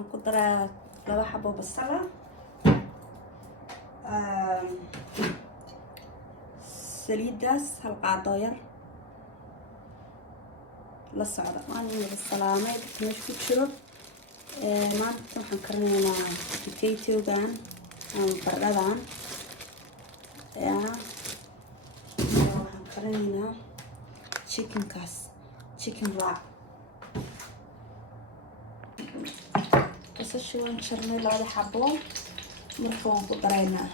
waxaan ku daraa 2 xabo basal saliidaas hal qaado yar la socda waan salaamay meesha ku jiro maanta waxaan karinaynaa potato-gan baradhadan waxaan karinaynaa chicken raw basasha waan jarnay 2 xabo marka waan ku daraynaa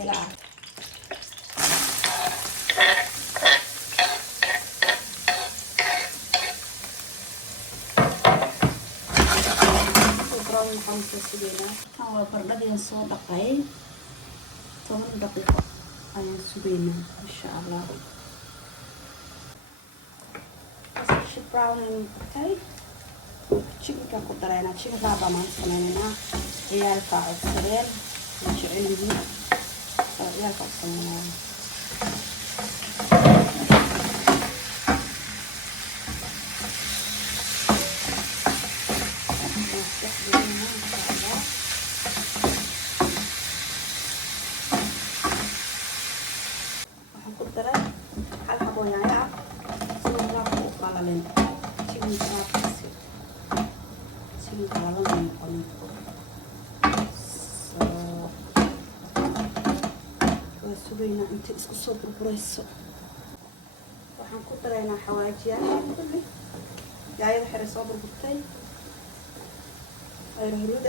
ilaa waxaan soo sugaynaa waa baradhadii soo dhaqay 10 daqiiqo ayaan sugaynaa insha Allah basasha brown okay chicken ku daraynaa chicken raw baan sameynaa ciyaalka codsadeen la jecel yihiin ciyaalka sameynaa waxaan ku daray hal xabo yaanyo si loo qalaleen chicken raw sugayna inta isku soo burburayso waxaan ku daraynaa xawaajiyaasha kulli yaayada xire soo burburtay ayr huruud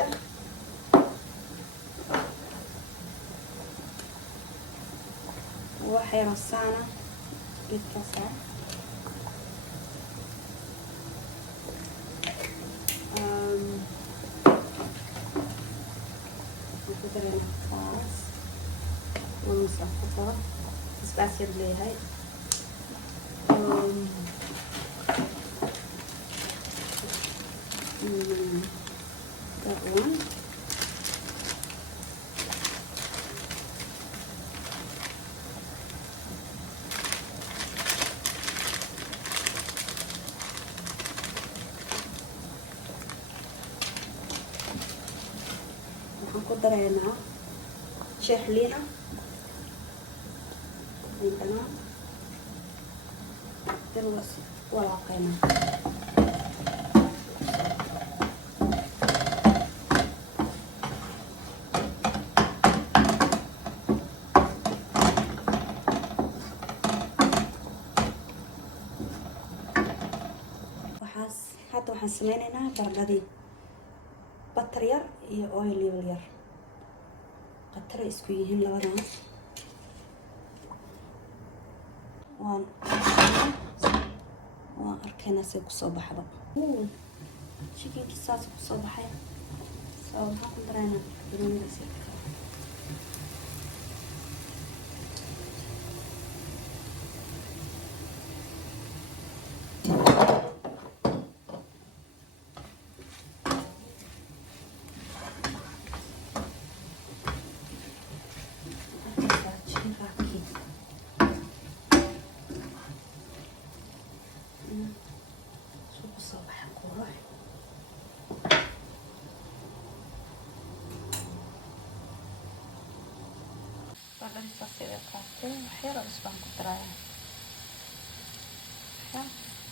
waxay rasaana geedkaas ونصفطها سباسير لي هاي دقون نقدر هنا شيح لينا عندنا تلوث ولا قيمة hadda waxaan sameynaynaa baradhadii batar yar iyo oil yar qatar isku yihiin labadan waan arkayna say ku soo baxdo chickenki saas ku soo baxay soo waxaan ku daraynaa bariiska waxyar oo isbaan ku darayaa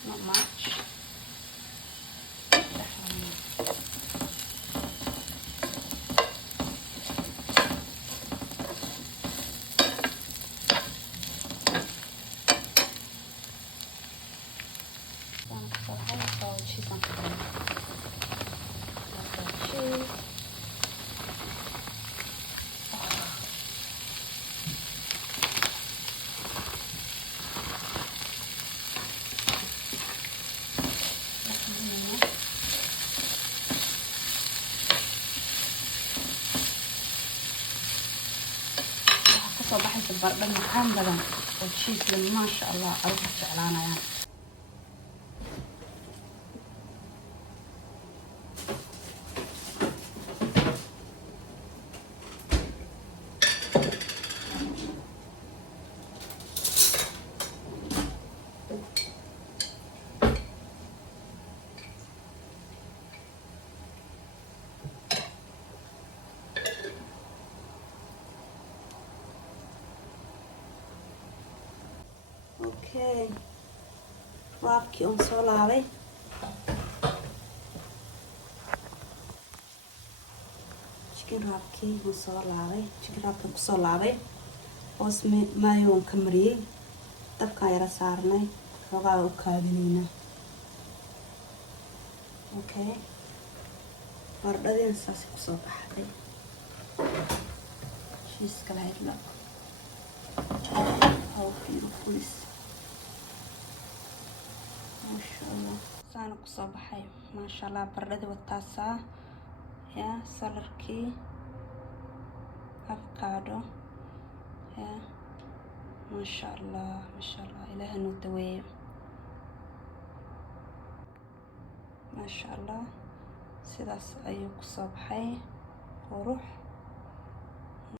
not much صباحي البرد المحام بدن وتشيز ما شاء الله أروح جعلانة يعني Okay, raabkii on soo laabay. Chicken raabkii on soo laabay. Chicken raabkii ku soo laabay. Hoos maayo on ka mariyay. Dabkaan yara saarnay. Xoogaa u kaadinayna. Okay. Baradhadeen saas ku soo baxday. Cheese-ka la hadla. How beautiful is. MashaAllah. Saan ku soo baxay. MashaAllah baradhada wataasa. Ya, salarkii. Avocado. Ya. MashaAllah. MashaAllah. Ilaahay noo daweeyo. MashaAllah. Sidaas ayuu ku soo baxay. Qurux.